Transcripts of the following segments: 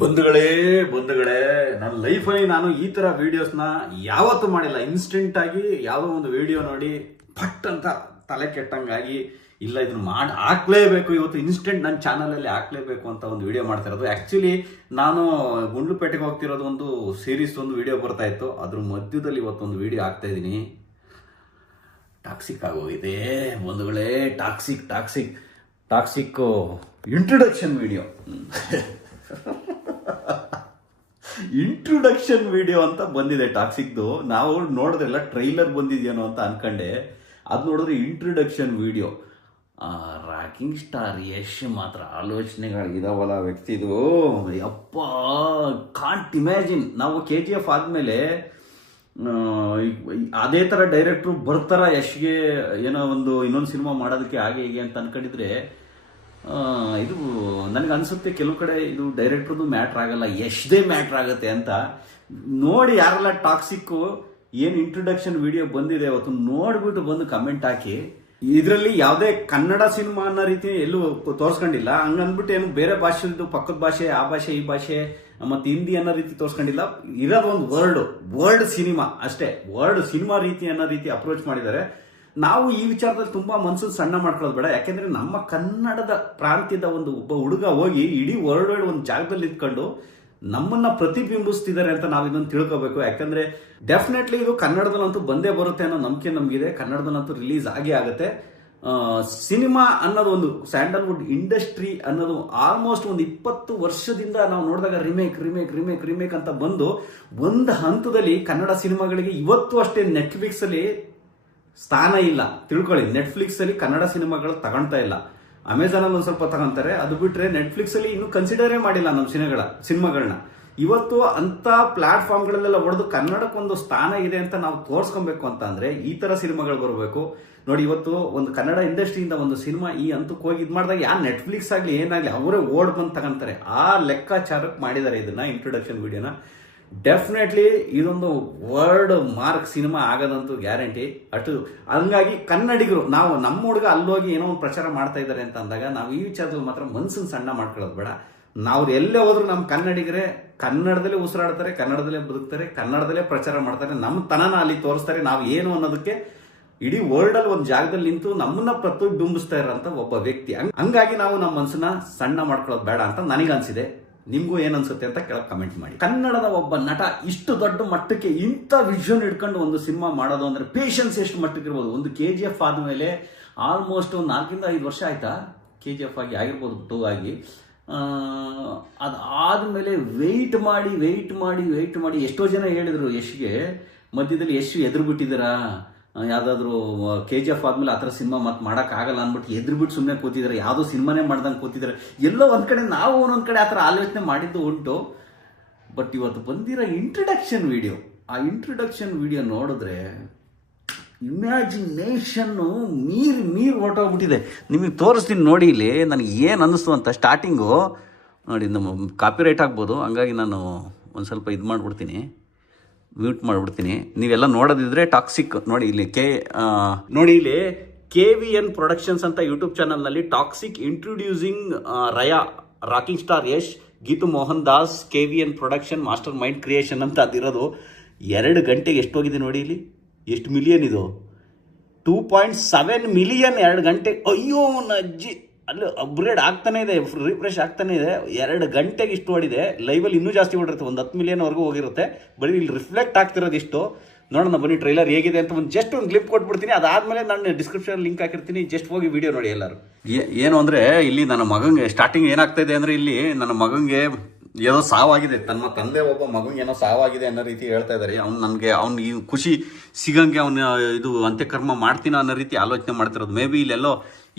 ಬಂಧುಗಳೇ ಬಂಧುಗಳೇ, ನನ್ನ ಲೈಫಲ್ಲಿ ನಾನು ಈ ತರ ವಿಡಿಯೋಸ್ನ ಯಾವತ್ತೂ ಮಾಡಿಲ್ಲ. ಇನ್ಸ್ಟೆಂಟ್ ಆಗಿ ಯಾವುದೋ ಒಂದು ವಿಡಿಯೋ ನೋಡಿ ಪಟ್ ಅಂತ ತಲೆ ಕೆಟ್ಟಂಗಾಗಿ ಇಲ್ಲ ಇದನ್ನ ಮಾಡಿ ಹಾಕ್ಲೇಬೇಕು, ಇವತ್ತು ಇನ್ಸ್ಟೆಂಟ್ ನನ್ನ ಚಾನಲಲ್ಲಿ ಹಾಕ್ಲೇಬೇಕು ಅಂತ ಒಂದು ವಿಡಿಯೋ ಮಾಡ್ತಾ ಇರೋದು. ಆ್ಯಕ್ಚುಲಿ ನಾನು ಗುಂಡ್ಲುಪೇಟೆಗೆ ಹೋಗ್ತಿರೋದು ಒಂದು ಸೀರೀಸ್ ಒಂದು ವಿಡಿಯೋ ಬರ್ತಾ ಇತ್ತು, ಅದ್ರ ಮಧ್ಯದಲ್ಲಿ ಇವತ್ತೊಂದು ವಿಡಿಯೋ ಹಾಕ್ತಾ ಇದ್ದೀನಿ. ಟಾಕ್ಸಿಕ್ ಆಗೋಗಿದೆ ಬಂಧುಗಳೇ, toxic toxic toxic introduction video introduction video ಅಂತ ಬಂದಿದೆ ಟಾಕ್ಸಿಕ್ದು. ನಾವು ನೋಡಿದ್ರೆಲ್ಲ ಟ್ರೈಲರ್ ಬಂದಿದೆಯೇನೋ ಅಂತ ಅನ್ಕೊಂಡೆ, ಅದು ನೋಡಿದ್ರೆ introduction video. Rocking star Yash ಮಾತ್ರ ಆಲೋಚನೆಗಳಿದಾವಲ್ಲ ವ್ಯಕ್ತಿದು, ಯಪ್ಪ ಕಾಂಟ್ ಇಮ್ಯಾಜಿನ್. ನಾವು KGF ಆದ್ಮೇಲೆ ಅದೇ ತರ ಡೈರೆಕ್ಟ್ರು ಬರ್ತಾರ ಯಶ್ಗೆ ಏನೋ ಇನ್ನೊಂದು ಸಿನಿಮಾ ಮಾಡೋದಕ್ಕೆ ಹಾಗೆ ಹೀಗೆ ಅಂತ ಅನ್ಕೊಂಡಿದ್ರೆ, ಇದು ನನಗೆ ಅನ್ಸುತ್ತೆ ಕೆಲವು ಕಡೆ ಇದು ಡೈರೆಕ್ಟರ್ದು ಮ್ಯಾಟ್ರ್ ಆಗಲ್ಲ, ಯಶ್ದೇ ಮ್ಯಾಟ್ರ್ ಆಗುತ್ತೆ ಅಂತ. ನೋಡಿ ಯಾರೆಲ್ಲ ಟಾಕ್ಸಿಕ್ ಏನು ಇಂಟ್ರೊಡಕ್ಷನ್ ವಿಡಿಯೋ ಬಂದಿದೆ ಅವತ್ತು ನೋಡ್ಬಿಟ್ಟು ಬಂದು ಕಮೆಂಟ್ ಹಾಕಿ. ಇದರಲ್ಲಿ ಯಾವುದೇ ಕನ್ನಡ ಸಿನಿಮಾ ಅನ್ನೋ ರೀತಿ ಎಲ್ಲೂ ತೋರಿಸ್ಕೊಂಡಿಲ್ಲ. ಹಂಗನ್ಬಿಟ್ಟು ಏನು ಬೇರೆ ಭಾಷೆದು ಪಕ್ಕದ ಭಾಷೆ ಆ ಭಾಷೆ ಈ ಭಾಷೆ ಮತ್ತೆ ಹಿಂದಿ ಅನ್ನೋ ರೀತಿ ತೋರಿಸ್ಕೊಂಡಿಲ್ಲ. ಇರೋದು ಒಂದು ವರ್ಲ್ಡ್ ಸಿನಿಮಾ ಅಷ್ಟೇ, ವರ್ಲ್ಡ್ ಸಿನಿಮಾ ರೀತಿ ಅನ್ನೋ ರೀತಿ ಅಪ್ರೋಚ್ ಮಾಡಿದ್ದಾರೆ. ನಾವು ಈ ವಿಚಾರದಲ್ಲಿ ತುಂಬಾ ಮನಸ್ಸನ್ನು ಸಣ್ಣ ಮಾಡ್ಕೊಳ್ಳೋದು ಬೇಡ. ಯಾಕೆಂದ್ರೆ ನಮ್ಮ ಕನ್ನಡದ ಪ್ರಾಂತ್ಯದ ಒಬ್ಬ ಹುಡುಗ ಹೋಗಿ ಇಡೀ ವರ್ಲ್ಡ್ ಒಂದು ಜಾಗದಲ್ಲಿ ಇದ್ಕೊಂಡು ನಮ್ಮನ್ನ ಪ್ರತಿಬಿಂಬಿಸ್ತಿದ್ದಾರೆ ಅಂತ ನಾವು ಇದನ್ನು ತಿಳ್ಕೋಬೇಕು. ಯಾಕಂದ್ರೆ ಡೆಫಿನೆಟ್ಲಿ ಇದು ಕನ್ನಡದಲ್ಲಂತೂ ಬಂದೇ ಬರುತ್ತೆ ಅನ್ನೋ ನಂಬಿಕೆ ನಮಗಿದೆ. ಕನ್ನಡದಲ್ಲಂತೂ ರಿಲೀಸ್ ಆಗುತ್ತೆ. ಸಿನಿಮಾ ಅನ್ನೋದು ಒಂದು ಸ್ಯಾಂಡಲ್ವುಡ್ ಇಂಡಸ್ಟ್ರಿ ಅನ್ನೋದು ಆಲ್ಮೋಸ್ಟ್ ಒಂದು 20 ವರ್ಷದಿಂದ ನಾವು ನೋಡಿದಾಗ ರಿಮೇಕ್ ಅಂತ ಬಂದು ಒಂದು ಹಂತದಲ್ಲಿ ಕನ್ನಡ ಸಿನಿಮಾಗಳಿಗೆ ಇವತ್ತು ಅಷ್ಟೇ ನೆಟ್ಫ್ಲಿಕ್ಸ್ ಅಲ್ಲಿ ಸ್ಥಾನ ಇಲ್ಲ. ತಿಳ್ಕೊಳ್ಳಿ, ನೆಟ್ಫ್ಲಿಕ್ಸ್ ಅಲ್ಲಿ ಕನ್ನಡ ಸಿನಿಮಾಗಳು ತಗೊಳ್ತಾ ಇಲ್ಲ. ಅಮೆಝಾನ್ ಅಲ್ಲಿ ಒಂದು ಸ್ವಲ್ಪ ತಗೊಂತಾರೆ, ಅದು ಬಿಟ್ರೆ ನೆಟ್ಫ್ಲಿಕ್ಸ್ ಅಲ್ಲಿ ಇನ್ನೂ ಕನ್ಸಿಡರೇ ಮಾಡಿಲ್ಲ ನಮ್ಮ ಸಿನಿಮಾಗಳನ್ನ. ಇವತ್ತು ಅಂತ ಪ್ಲಾಟ್ಫಾರ್ಮ್ಗಳಲ್ಲೆಲ್ಲ ಹೊಡೆದು ಕನ್ನಡಕ್ಕೊಂದು ಸ್ಥಾನ ಇದೆ ಅಂತ ನಾವು ತೋರಿಸ್ಕೊಬೇಕು ಅಂತ ಅಂದ್ರೆ ಈ ತರ ಸಿನಿಮಾಗಳು ಬರಬೇಕು. ನೋಡಿ, ಇವತ್ತು ಒಂದು ಕನ್ನಡ ಇಂಡಸ್ಟ್ರಿಯಿಂದ ಒಂದು ಸಿನಿಮಾ ಈ ಹಂತಕ್ಕೆ ಹೋಗಿ ಇದು ಮಾಡಿದಾಗ ಯಾರು ನೆಟ್ಫ್ಲಿಕ್ಸ್ ಆಗಲಿ ಏನಾಗಲಿ ಅವರೇ ಓಡ್ ಬಂದು ತಗೊಂತಾರೆ. ಆ ಲೆಕ್ಕಾಚಾರಕ್ಕೆ ಮಾಡಿದ್ದಾರೆ ಇದನ್ನ ಇಂಟ್ರೊಡಕ್ಷನ್ ವಿಡಿಯೋನ. ಡೆಫಿನೆಟ್ಲಿ ಇದೊಂದು ವರ್ಲ್ಡ್ ಮಾರ್ಕ್ ಸಿನಿಮಾ ಆಗೋದಂತೂ ಗ್ಯಾರಂಟಿ. ಅಷ್ಟು ಹಂಗಾಗಿ ಕನ್ನಡಿಗರು ನಾವು ನಮ್ಮ ಹುಡುಗ ಅಲ್ಲೋಗಿ ಏನೋ ಒಂದು ಪ್ರಚಾರ ಮಾಡ್ತಾ ಇದ್ದಾರೆ ಅಂತ ಅಂದಾಗ ನಾವು ಈ ವಿಚಾರದಲ್ಲಿ ಮಾತ್ರ ಮನಸ್ಸನ್ನು ಸಣ್ಣ ಮಾಡ್ಕೊಳ್ಳೋದು ಬೇಡ. ನಾವು ಎಲ್ಲೇ ಹೋದ್ರು ನಮ್ಮ ಕನ್ನಡಿಗರೇ ಕನ್ನಡದಲ್ಲೇ ಉಸಿರಾಡ್ತಾರೆ, ಕನ್ನಡದಲ್ಲೇ ಬದುಕ್ತಾರೆ, ಕನ್ನಡದಲ್ಲೇ ಪ್ರಚಾರ ಮಾಡ್ತಾರೆ, ನಮ್ಮ ತನನ ಅಲ್ಲಿ ತೋರಿಸ್ತಾರೆ. ನಾವು ಏನು ಅನ್ನೋದಕ್ಕೆ ಇಡೀ ವರ್ಲ್ಡ್ ಅಲ್ಲಿ ಒಂದು ಜಾಗದಲ್ಲಿ ನಿಂತು ನಮ್ಮನ್ನ ಪ್ರತಿಬಿಂಬಿಸ್ತಾ ಇರೋಂಥ ಒಬ್ಬ ವ್ಯಕ್ತಿ. ಹಂಗಾಗಿ ನಾವು ನಮ್ಮ ಮನಸ್ಸನ್ನ ಸಣ್ಣ ಮಾಡ್ಕೊಳ್ಳೋದು ಬೇಡ ಅಂತ ನನಗನ್ಸಿದೆ. ನಿಮ್ಗೂ ಏನ್ ಅನ್ಸುತ್ತೆ ಅಂತ ಕೆಳಗೆ ಕಮೆಂಟ್ ಮಾಡಿ. ಕನ್ನಡದ ಒಬ್ಬ ನಟ ಇಷ್ಟು ದೊಡ್ಡ ಮಟ್ಟಕ್ಕೆ ಇಂಥ ವಿಷನ್ ಇಟ್ಕೊಂಡು ಒಂದು ಸಿನಿಮಾ ಮಾಡೋದು ಅಂದ್ರೆ ಪೇಷನ್ಸ್ ಎಷ್ಟು ಮಟ್ಟಕ್ಕೆ ಇರ್ಬೋದು. ಒಂದು KGF ಆದ್ಮೇಲೆ ಆಲ್ಮೋಸ್ಟ್ ಒಂದು 4 ರಿಂದ 5 ವರ್ಷ ಆಯ್ತಾ KGF ಆಗಿ ಆಗಿರ್ಬೋದು, 2 ಆಗಿ. ಅದಾದ್ಮೇಲೆ ವೆಯ್ಟ್ ಮಾಡಿ ಎಷ್ಟೋ ಜನ ಹೇಳಿದ್ರು ಯಶ್ಗೆ ಮಧ್ಯದಲ್ಲಿ ಯಶ್ ಎದುರು ಬಿಟ್ಟಿದ್ದೀರಾ, ಯಾವ್ದಾದ್ರು KGF ಆದ್ಮೇಲೆ ಆ ಥರ ಸಿನಿಮಾ ಮತ್ತೆ ಮಾಡೋಕ್ಕಾಗಲ್ಲ ಅಂದ್ಬಿಟ್ಟು ಎದುರು ಬಿಟ್ಟು ಸುಮ್ಮನೆ ಕೂತಿದ್ದಾರೆ, ಯಾವುದೋ ಸಿನಿಮಾನೇ ಮಾಡ್ದಂಗೆ ಕೂತಿದ್ದಾರೆ. ಎಲ್ಲೋ ಒಂದ್ ಕಡೆ ನಾವು ಒಂದೊಂದ್ ಕಡೆ ಆ ಥರ ಆಲೋಚನೆ ಮಾಡಿದ್ದು ಉಂಟು. ಬಟ್ ಇವತ್ತು ಬಂದಿರೋ ಇಂಟ್ರೊಡಕ್ಷನ್ ವಿಡಿಯೋ, ಆ ಇಂಟ್ರೊಡಕ್ಷನ್ ವಿಡಿಯೋ ನೋಡಿದ್ರೆ ಇಮ್ಯಾಜಿನೇಷನ್ನು ಮೀರ್ ಹೊರಟೋಗ್ಬಿಟ್ಟಿದೆ. ನಿಮಗೆ ತೋರಿಸ್ತೀನಿ ನೋಡಿ. ಇಲ್ಲಿ ನನಗೆ ಏನು ಅನ್ನಿಸ್ತು ಅಂತ ಸ್ಟಾರ್ಟಿಂಗು ನೋಡಿ, ನಮ್ಮ ಕಾಪಿರೈಟ್ ಆಗ್ಬೋದು, ಹಂಗಾಗಿ ನಾನು ಒಂದು ಸ್ವಲ್ಪ ಇದು ಮಾಡಿಬಿಡ್ತೀನಿ, ಮ್ಯೂಟ್ ಮಾಡಿಬಿಡ್ತೀನಿ. ನೀವೆಲ್ಲ ನೋಡೋದಿದ್ರೆ ಟಾಕ್ಸಿಕ್ ನೋಡಿ ಇಲ್ಲಿ ಇಲ್ಲಿ KVN ಪ್ರೊಡಕ್ಷನ್ಸ್ ಅಂತ ಯೂಟ್ಯೂಬ್ ಚಾನಲ್ನಲ್ಲಿ Toxic introducing Raya, rocking star Yash, Geethu Mohan Das, KVN production, master mind creation ಅಂತ ಅದಿರೋದು. 2 ಗಂಟೆಗೆ ಎಷ್ಟು ಹೋಗಿದೆ ನೋಡಿ ಇಲ್ಲಿ, ಎಷ್ಟು ಮಿಲಿಯನ್ ಇದು, 2.7 ಮಿಲಿಯನ್ 2 ಗಂಟೆ. ಅಯ್ಯೋ ನಜ್ಜಿ, ಅಲ್ಲಿ ಅಪ್ಗ್ರೇಡ್ ಆಗ್ತಾನೆ ಇದೆ, ರಿಫ್ರೆಶ್ ಆಗ್ತಾನೆ ಇದೆ. 2 ಗಂಟೆಗೆ ಇಷ್ಟು ಓಡಿದೆ. ಲೈವಲ್ಲಿ ಇನ್ನೂ ಜಾಸ್ತಿ ಓಡಿರುತ್ತೆ, ಒಂದು 10 ಮಿಲಿಯನ್ ವರೆಗೂ ಹೋಗಿರುತ್ತೆ. ಬರೀ ಇಲ್ಲಿ ರಿಫ್ಲೆಕ್ಟ್ ಆಗ್ತಿರೋದು ಇಷ್ಟು. ನೋಡೋಣ ಬನ್ನಿ ಟ್ರೈಲರ್ ಹೇಗಿದೆ ಅಂತ ಜಸ್ಟ್ ಒಂದು ಕ್ಲಿಪ್ ಕೊಟ್ಬಿಡ್ತೀನಿ. ಅದಾದ್ಮೇಲೆ ನಾನು ಡಿಸ್ಕ್ರಿಪ್ಷನ್ ಲಿಂಕ್ ಹಾಕಿರ್ತೀನಿ, ಜಸ್ಟ್ ಹೋಗಿ ವಿಡಿಯೋ ನೋಡಿ ಎಲ್ಲರೂ. ಏನು ಅಂದ್ರೆ ಇಲ್ಲಿ ನನ್ನ ಮಗಂಗೆ ಸ್ಟಾರ್ಟಿಂಗ್ ಏನಾಗ್ತಾ ಇದೆ ಅಂದ್ರೆ, ಇಲ್ಲಿ ನನ್ನ ಮಗಂಗೆ ಏನೋ ಸಾವಾಗಿದೆ, ತನ್ನ ತಂದೆ ಒಬ್ಬ ಮಗಂಗೆ ಏನೋ ಸಾವಾಗಿದೆ ಅನ್ನೋ ರೀತಿ ಹೇಳ್ತಾ ಇದ್ದಾರೆ. ಅವ್ನು ಈ ಖುಷಿ ಸಿಗಂಗೆ ಅವನು ಇದು ಅಂತ್ಯಕರ್ಮ ಮಾಡ್ತೀನ ಅನ್ನೋ ರೀತಿ ಆಲೋಚನೆ ಮಾಡ್ತಿರೋದು. ಮೇ ಬಿ ಇಲ್ಲೆಲ್ಲೋ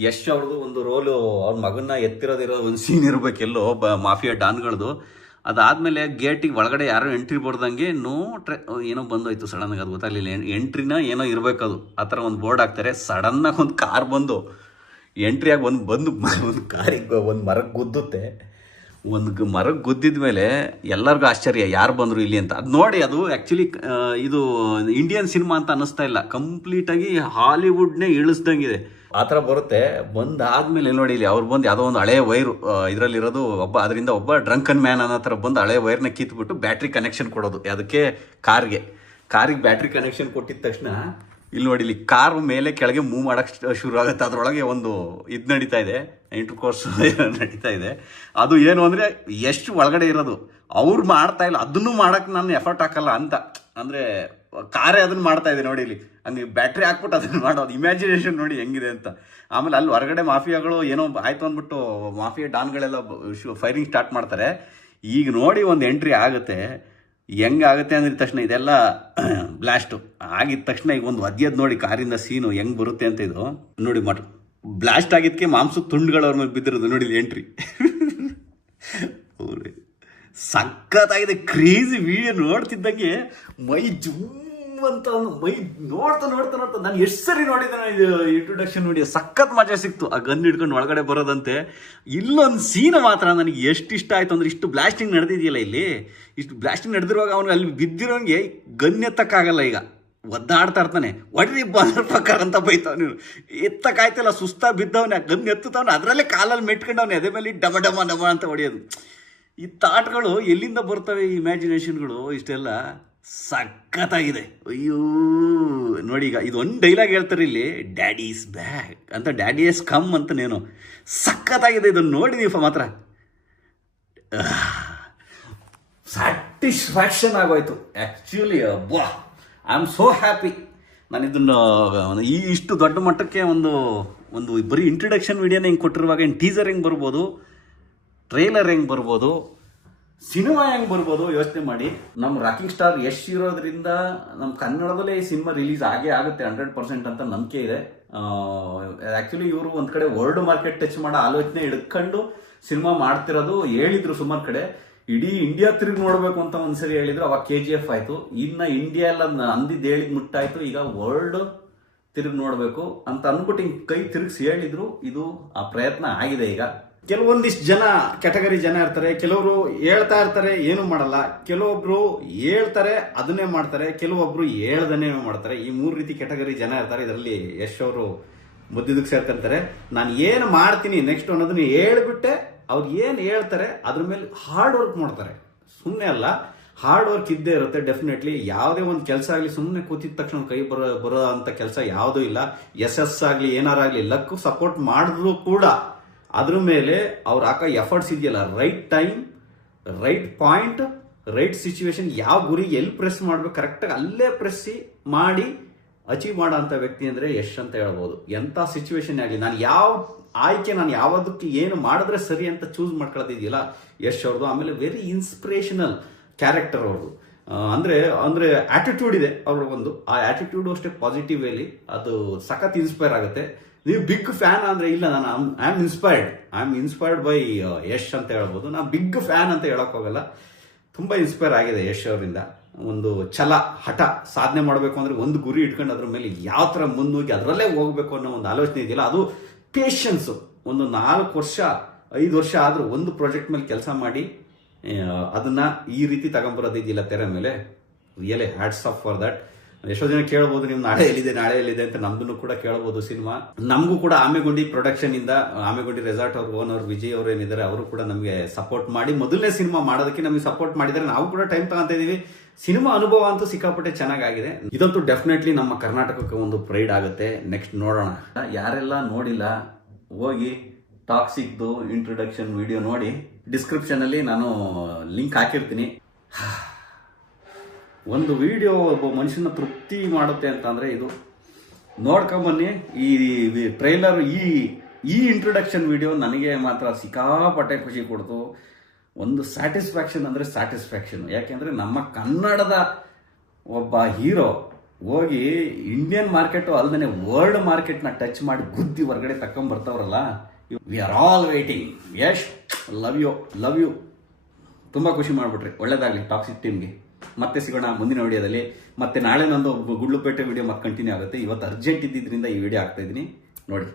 ಯಶ್ ಅವ್ರದ್ದು ಒಂದು ರೋಲು, ಅವ್ರ ಮಗನ್ನ ಎತ್ತಿರೋದಿರೋ ಒಂದು ಸೀನ್ ಇರಬೇಕೆಲ್ಲೋ ಮಾಫಿಯಾ ಡಾನ್ಗಳದು. ಅದಾದ್ಮೇಲೆ ಗೇಟಿಗೆ ಒಳಗಡೆ ಯಾರೋ ಎಂಟ್ರಿ ಬರ್ದಂಗೆ ಏನೋ ಬಂದೋಯ್ತು ಸಡನ್ನಾಗಿ, ಅದು ಗೊತ್ತಾಗಲಿಲ್ಲ. ಎಂಟ್ರಿನ ಏನೋ ಇರಬೇಕದು, ಆ ಥರ ಒಂದು ಬೋರ್ಡ್ ಹಾಕ್ತಾರೆ. ಸಡನ್ನಾಗಿ ಒಂದು ಕಾರ್ ಬಂದು ಎಂಟ್ರಿಯಾಗಿ ಒಂದು ಕಾರಿಗೆ ಒಂದು ಮರಕ್ಕೆ ಗುದ್ದುತ್ತೆ. ಒಂದು ಮರಕ್ಕೆ ಗುದ್ದಿದ ಮೇಲೆ ಎಲ್ಲರಿಗೂ ಆಶ್ಚರ್ಯ, ಯಾರು ಬಂದರು ಇಲ್ಲಿ ಅಂತ. ಅದು ನೋಡಿ, ಅದು ಆ್ಯಕ್ಚುಲಿ ಇದು ಇಂಡಿಯನ್ ಸಿನಿಮಾ ಅಂತ ಅನ್ನಿಸ್ತಾ ಇಲ್ಲ, ಕಂಪ್ಲೀಟಾಗಿ ಹಾಲಿವುಡ್ನೇ ಇಳಿಸ್ದಂಗಿದೆ. ಆ ಥರ ಬರುತ್ತೆ. ಬಂದಾದ್ಮೇಲೆ ನೋಡಿ ಇಲ್ಲಿ ಅವ್ರು ಬಂದು ಯಾವುದೋ ಒಂದು ಹಳೆ ವೈರು ಇದರಲ್ಲಿರೋದು ಅದರಿಂದ ಒಬ್ಬ ಡ್ರಂಕನ್ ಮ್ಯಾನ್ ಅನ್ನೋ ಥರ ಬಂದು ಹಳೆ ವೈರ್ನ ಕಿತ್ಬಿಟ್ಟು ಬ್ಯಾಟ್ರಿ ಕನೆಕ್ಷನ್ ಕೊಡೋದು. ಅದಕ್ಕೆ ಕಾರಿಗೆ ಬ್ಯಾಟ್ರಿ ಕನೆಕ್ಷನ್ ಕೊಟ್ಟಿದ ತಕ್ಷಣ ಇಲ್ಲಿ ನೋಡಿ ಇಲ್ಲಿ ಕಾರ್ ಮೇಲೆ ಕೆಳಗೆ ಮೂವ್ ಮಾಡೋಕ್ಕೆ ಶುರು ಆಗುತ್ತೆ. ಅದರೊಳಗೆ ಒಂದು ಇದು ನಡೀತಾ ಇದೆ, ಇಂಟರ್ ಕೋರ್ಸ್ ನಡೀತಾ ಇದೆ. ಅದು ಏನು ಅಂದರೆ ಎಷ್ಟು ಒಳಗಡೆ ಇರೋದು ಅವ್ರು ಮಾಡ್ತಾ ಇಲ್ಲ, ಅದನ್ನು ಮಾಡೋಕ್ಕೆ ನಾನು ಎಫರ್ಟ್ ಹಾಕಲ್ಲ ಅಂತ. ಅಂದರೆ ಕಾರೇ ಅದನ್ನು ಮಾಡ್ತಾ ಇದೆ ನೋಡಿ ಇಲ್ಲಿ, ಹಂಗೆ ಬ್ಯಾಟ್ರಿ ಹಾಕ್ಬಿಟ್ಟು ಅದನ್ನು ಮಾಡೋದು. ಇಮ್ಯಾಜಿನೇಷನ್ ನೋಡಿ ಹೆಂಗಿದೆ ಅಂತ. ಆಮೇಲೆ ಅಲ್ಲಿ ಹೊರಗಡೆ ಮಾಫಿಯಾಗಳು ಏನೋ ಆಯಿತು ಅಂದ್ಬಿಟ್ಟು ಮಾಫಿಯಾ ಡಾನ್ಗಳೆಲ್ಲ ಫೈರಿಂಗ್ ಸ್ಟಾರ್ಟ್ ಮಾಡ್ತಾರೆ. ಈಗ ನೋಡಿ ಒಂದು ಎಂಟ್ರಿ ಆಗುತ್ತೆ. ಹೆಂಗಾಗುತ್ತೆ ಅಂದಿದ ತಕ್ಷಣ ಇದೆಲ್ಲ ಬ್ಲಾಸ್ಟು ಆಗಿದ ತಕ್ಷಣ ಈಗ ಒಂದು ಒದ್ಯದ್ ನೋಡಿ ಕಾರಿಂದ ಸೀನು ಹೆಂಗೆ ಬರುತ್ತೆ ಅಂತ. ಇದು ನೋಡಿ ಬ್ಲಾಸ್ಟ್ ಆಗಿದ್ದಕ್ಕೆ ಮಾಂಸ ತುಂಡುಗಳು ಅವ್ರ ಮೇಲೆ ಬಿದ್ದಿರೋದು ನೋಡಿ ಎಂಟ್ರಿ. ಸಖತ್ತಾಗಿದೆ, ಕ್ರೇಜಿ ವಿಡಿಯೋ. ನೋಡ್ತಿದ್ದಂಗೆ ಮೈ ಜೂಮ್ ಅಂತ ಮೈ ನೋಡ್ತಾ ನಾನು ಎಷ್ಟು ಸರಿ ನೋಡಿದ್ದೆ ಇದು ಇಂಟ್ರೊಡಕ್ಷನ್ ವಿಡಿಯೋ. ಸಖತ್ ಮಜಾ ಸಿಕ್ತು. ಆ ಗನ್ ಹಿಡ್ಕೊಂಡು ಒಳಗಡೆ ಬರೋದಂತೆ. ಇಲ್ಲೊಂದು ಸೀನ್ ಮಾತ್ರ ನನಗೆ ಎಷ್ಟು ಇಷ್ಟ ಆಯ್ತು ಅಂದ್ರೆ, ಇಷ್ಟು ಬ್ಲಾಸ್ಟಿಂಗ್ ನಡೆದಿದೆಯಲ್ಲ ಇಲ್ಲಿ, ಇಷ್ಟು ಬ್ಲಾಸ್ಟಿಂಗ್ ನಡೆದಿರುವಾಗ ಅವನು ಅಲ್ಲಿ ಬಿದ್ದಿರೋಂಗೆ ಗನ್ ಎತ್ತಕ್ಕಾಗಲ್ಲ. ಈಗ ಒದ್ದಾಡ್ತಾ ಇರ್ತಾನೆ, ಒಡ್ರಿ ಬಾದರ್ ಪ್ರಕಾರ ಅಂತ ಬೈತಾವ. ನೀನು ಎತ್ತಕ್ಕಾಯ್ತಲ್ಲ, ಸುಸ್ತಾ ಬಿದ್ದವನೇ, ಗನ್ ಎತ್ತುತ್ತವನೆ, ಅದರಲ್ಲೇ ಕಾಲಲ್ಲಿ ಮೆಟ್ಕೊಂಡವನೆ, ಅದೇ ಮೇಲೆ ಡಮ ಡಮ ಡಮ ಅಂತ ಹೊಡೆಯೋದು. ಈ ಥಾಟ್ಗಳು ಎಲ್ಲಿಂದ ಬರ್ತವೆ, ಈ ಇಮ್ಯಾಜಿನೇಷನ್ಗಳು ಇಷ್ಟೆಲ್ಲ ಸಖತ್ತಾಗಿದೆ. ಅಯ್ಯೋ ನೋಡಿ, ಈಗ ಇದು ಒಂದು ಡೈಲಾಗ್ ಹೇಳ್ತಾರೆ ಇಲ್ಲಿ, ಡ್ಯಾಡಿ ಈಸ್ ಬ್ಯಾಕ್ ಅಂತ, ಡ್ಯಾಡಿ ಈಸ್ ಕಮ್ ಅಂತನೇನು. ಸಖತ್ತಾಗಿದೆ, ಇದನ್ನು ನೋಡಿದೀವಿ ಮಾತ್ರ ಸ್ಯಾಟಿಸ್ಫ್ಯಾಕ್ಷನ್ ಆಗೋಯ್ತು ಆ್ಯಕ್ಚುಲಿ. ಅಬ್ಬಾ, ಐ ಆಮ್ ಸೋ ಹ್ಯಾಪಿ. ನಾನು ಇದನ್ನು ಇಷ್ಟು ದೊಡ್ಡ ಮಟ್ಟಕ್ಕೆ ಒಂದು ಬರೀ ಇಂಟ್ರಡಕ್ಷನ್ ವಿಡಿಯೋನ ಹಿಂಗೆ ಕೊಟ್ಟಿರುವಾಗ ಇನ್ನು ಟೀಸರ್ ಹೆಂಗೆ ಬರ್ಬೋದು, ಟ್ರೈಲರ್ ಹೆಂಗೆ ಬರ್ಬೋದು, ಸಿನಿಮಾ ಹೆಂಗೆ ಬರ್ಬೋದು ಯೋಚನೆ ಮಾಡಿ. ನಮ್ಮ ರಾಕಿಂಗ್ ಸ್ಟಾರ್ ಯಶ್ ಇರೋದ್ರಿಂದ ನಮ್ಮ ಕನ್ನಡದಲ್ಲೇ ಈ ಸಿನಿಮಾ ರಿಲೀಸ್ ಆಗುತ್ತೆ 100% ಅಂತ ನಂಬಿಕೆ ಇದೆ. ಆ್ಯಕ್ಚುಲಿ ಇವರು ಒಂದು ಕಡೆ ವರ್ಲ್ಡ್ ಮಾರ್ಕೆಟ್ ಟಚ್ ಮಾಡೋ ಆಲೋಚನೆ ಹಿಡ್ಕೊಂಡು ಸಿನಿಮಾ ಮಾಡ್ತಿರೋದು. ಹೇಳಿದ್ರು ಸುಮಾರು ಕಡೆ ಇಡೀ ಇಂಡಿಯಾ ತಿರುಗಿ ನೋಡಬೇಕು ಅಂತ ಒಂದ್ಸರಿ ಹೇಳಿದ್ರು, ಅವಾಗ KGF ಆಯಿತು. ಇನ್ನು ಇಂಡಿಯಾ ಎಲ್ಲ ಅಂದಿದ್ದು ಹೇಳಿದ್ ಮುಟ್ಟಾಯಿತು, ಈಗ ವರ್ಲ್ಡ್ ತಿರುಗಿ ನೋಡಬೇಕು ಅಂತ ಅಂದ್ಬಿಟ್ಟು ಹಿಂಗೆ ಕೈ ತಿರುಗಿಸಿ ಹೇಳಿದ್ರು. ಇದು ಆ ಪ್ರಯತ್ನ ಆಗಿದೆ. ಈಗ ಕೆಲವೊಂದಿಷ್ಟು ಕ್ಯಾಟಗರಿ ಜನ ಇರ್ತಾರೆ, ಕೆಲವರು ಹೇಳ್ತಾ ಇರ್ತಾರೆ ಏನು ಮಾಡಲ್ಲ, ಕೆಲವೊಬ್ರು ಹೇಳ್ತಾರೆ ಅದನ್ನೇ ಮಾಡ್ತಾರೆ, ಕೆಲವೊಬ್ರು ಹೇಳ್ದನ್ನೇ ಮಾಡ್ತಾರೆ. ಈ 3 ರೀತಿ ಕ್ಯಾಟಗರಿ ಜನ ಇರ್ತಾರೆ. ಇದರಲ್ಲಿ ಯಶ್ ಅವರು ಮಧ್ಯದಕ್ಕೆ ಸೇರ್ಕೊಂತಾರೆ. ನಾನು ಏನು ಮಾಡ್ತೀನಿ ನೆಕ್ಸ್ಟ್ ಅನ್ನೋದನ್ನ ಹೇಳ್ಬಿಟ್ಟೆ ಅವ್ರು ಏನು ಹೇಳ್ತಾರೆ ಅದ್ರ ಮೇಲೆ ಹಾರ್ಡ್ ವರ್ಕ್ ಮಾಡ್ತಾರೆ. ಸುಮ್ಮನೆ ಅಲ್ಲ, ಹಾರ್ಡ್ ವರ್ಕ್ ಇದ್ದೇ ಇರುತ್ತೆ ಡೆಫಿನೆಟ್ಲಿ. ಯಾವುದೇ ಒಂದು ಕೆಲಸ ಆಗಲಿ ಸುಮ್ಮನೆ ಕೂತಿದ ತಕ್ಷಣ ಕೈ ಬರೋ ಅಂತ ಕೆಲಸ ಯಾವುದೂ ಇಲ್ಲ. ಎಸ್ ಆಗಲಿ ಏನಾರಾಗಲಿ ಲಕ್ಕು ಸಪೋರ್ಟ್ ಮಾಡಿದ್ರು ಕೂಡ ಅದ್ರ ಮೇಲೆ ಅವ್ರು ಹಾಕೋ ಎಫರ್ಟ್ಸ್ ಇದೆಯಲ್ಲ, right time, right point, right situation, ಯಾವ ಗುರಿ ಎಲ್ಲಿ ಪ್ರೆಸ್ ಮಾಡ್ಬೇಕು ಕರೆಕ್ಟಾಗಿ ಅಲ್ಲೇ ಪ್ರೆಸ್ಸಿ ಮಾಡಿ ಅಚೀವ್ ಮಾಡೋ ಅಂಥ ವ್ಯಕ್ತಿ ಅಂದರೆ ಯಶ್ ಅಂತ ಹೇಳ್ಬೋದು. ಎಂಥ ಸಿಚುವೇಶನ್ ಆಗಲಿ, ನಾನು ಯಾವ ಆಯ್ಕೆ, ನಾನು ಯಾವುದಕ್ಕೆ ಏನು ಮಾಡಿದ್ರೆ ಸರಿ ಅಂತ ಚೂಸ್ ಮಾಡ್ಕೊಳ್ಳೋದಿದೆಯಲ್ಲ ಯಶ್ ಅವ್ರದ್ದು. ಆಮೇಲೆ ವೆರಿ ಇನ್ಸ್ಪಿರೇಷನಲ್ ಕ್ಯಾರೆಕ್ಟರ್ ಅವ್ರದ್ದು. ಅಂದರೆ ಆಟಿಟ್ಯೂಡ್ ಇದೆ ಅವ್ರಿಗೊಂದು. ಆ ಆಟಿಟ್ಯೂಡು ಅಷ್ಟೇ ಪಾಸಿಟಿವ್ ವೇಲಿ, ಅದು ಸಖತ್ ಇನ್ಸ್ಪೈರ್ ಆಗುತ್ತೆ. ನೀವು ಬಿಗ್ ಫ್ಯಾನ್ ಅಂದರೆ ಇಲ್ಲ, ನಾನು I am inspired by Yash ಅಂತ ಹೇಳ್ಬೋದು. ನಾನು ಬಿಗ್ ಫ್ಯಾನ್ ಅಂತ ಹೇಳಕ್ ಹೋಗಲ್ಲ, ತುಂಬ ಇನ್ಸ್ಪೈರ್ ಆಗಿದೆ ಯಶ್ ಅವರಿಂದ. ಒಂದು ಛಲ, ಹಠ, ಸಾಧನೆ ಮಾಡಬೇಕು ಅಂದರೆ ಒಂದು ಗುರಿ ಇಟ್ಕೊಂಡು ಅದ್ರ ಮೇಲೆ ಯಾವ ಥರ ಮುನ್ನೋಗಿ ಅದರಲ್ಲೇ ಹೋಗ್ಬೇಕು ಅನ್ನೋ ಒಂದು ಆಲೋಚನೆ ಇದೆಯಲ್ಲ, ಅದು ಪೇಷನ್ಸು. ಒಂದು 4 ವರ್ಷ 5 ವರ್ಷ ಆದರೂ ಒಂದು ಪ್ರಾಜೆಕ್ಟ್ ಮೇಲೆ ಕೆಲಸ ಮಾಡಿ ಅದನ್ನ ಈ ರೀತಿ ತಗೊಂಬರೋದಿದೆಯಲ್ಲ ತೆರೆ ಮೇಲೆ, really hats off for that. ಎಷ್ಟೋ ಜನ ಕೇಳ್ಬೋದು, ನೀವು ನಾಳೆ ಎಲ್ಲಿದೆ ಅಂತ. ನಮ್ದನ್ನು ಕೂಡ ಕೇಳ್ಬೋದು ಸಿನಿಮಾ. ನಮಗೂ ಕೂಡ ಆಮೆಗುಂಡಿ ಪ್ರೊಡಕ್ಷನ್ ಇಂದ, ಆಮೆಗುಂಡಿ ರೆಸಾರ್ಟ್ ಅವ್ರ ಓನರ್ ವಿಜಯ್ ಅವರು ಏನಿದ್ದಾರೆ ಅವರು ಕೂಡ ನಮಗೆ ಸಪೋರ್ಟ್ ಮಾಡಿ, ಮೊದಲನೇ ಸಿನಿಮಾ ಮಾಡೋದಕ್ಕೆ ನಮಗೆ ಸಪೋರ್ಟ್ ಮಾಡಿದ್ದಾರೆ. ನಾವು ಕೂಡ ಟೈಮ್ ತಗೊಂತ ಇದೀವಿ. ಸಿನಿಮಾ ಅನುಭವ ಅಂತೂ ಸಿಕ್ಕಾಪಟ್ಟೆ ಚೆನ್ನಾಗಿದೆ. ಇದಂತೂ ಡೆಫಿನೆಟ್ಲಿ ನಮ್ಮ ಕರ್ನಾಟಕಕ್ಕೆ ಒಂದು ಪ್ರೈಡ್ ಆಗುತ್ತೆ. ನೆಕ್ಸ್ಟ್ ನೋಡೋಣ. ಯಾರೆಲ್ಲ ನೋಡಿಲ್ಲ ಹೋಗಿ ಟಾಕ್ಸಿಕ್ದು ಇಂಟ್ರೊಡಕ್ಷನ್ ವಿಡಿಯೋ ನೋಡಿ. ಡಿಸ್ಕ್ರಿಪ್ಷನ್ ಅಲ್ಲಿ ನಾನು ಲಿಂಕ್ ಹಾಕಿರ್ತೀನಿ. ಒಂದು ವಿಡಿಯೋ ಒಬ್ಬ ಮನುಷ್ಯನ ತೃಪ್ತಿ ಮಾಡುತ್ತೆ ಅಂತಂದರೆ ಇದು ನೋಡ್ಕೊಂಬನ್ನಿ. ಈ ಟ್ರೈಲರ್, ಈ ಇಂಟ್ರೊಡಕ್ಷನ್ ವಿಡಿಯೋ ನನಗೆ ಮಾತ್ರ ಸಿಕ್ಕಾಪಟ್ಟೆ ಖುಷಿ ಕೊಡ್ತು. ಒಂದು ಸ್ಯಾಟಿಸ್ಫ್ಯಾಕ್ಷನ್ ಅಂದರೆ ಸ್ಯಾಟಿಸ್ಫ್ಯಾಕ್ಷನ್. ಯಾಕೆಂದರೆ ನಮ್ಮ ಕನ್ನಡದ ಒಬ್ಬ ಹೀರೋ ಹೋಗಿ ಇಂಡಿಯನ್ ಮಾರ್ಕೆಟು ಅಲ್ಲದೆ ವರ್ಲ್ಡ್ ಮಾರ್ಕೆಟ್ನ ಟಚ್ ಮಾಡಿ ಗುದ್ದಿ ಹೊರಗಡೆ ತಕೊಂಬರ್ತಾವ್ರಲ್ಲ, we are all waiting. Yash, love you. ತುಂಬ ಖುಷಿ ಮಾಡಿಬಿಟ್ರಿ. ಒಳ್ಳೇದಾಗಲಿ ಟಾಕ್ಸಿಕ್ ಟೀಮ್ಗೆ. ಮತ್ತೆ ಸಿಗೋಣ ಮುಂದಿನ ವಿಡಿಯೋದಲ್ಲಿ. ಮತ್ತೆ ನಾಳೆ ನಂದು ಗುಡ್ಲುಪೇಟೆ ವಿಡಿಯೋ ಮತ್ತೆ ಕಂಟಿನ್ಯೂ ಆಗುತ್ತೆ. ಇವತ್ತು ಅರ್ಜೆಂಟ್ ಇದ್ದಿದ್ದರಿಂದ ಈ ವಿಡಿಯೋ ಆಗ್ತಾ ಇದ್ದೀನಿ ನೋಡಿ.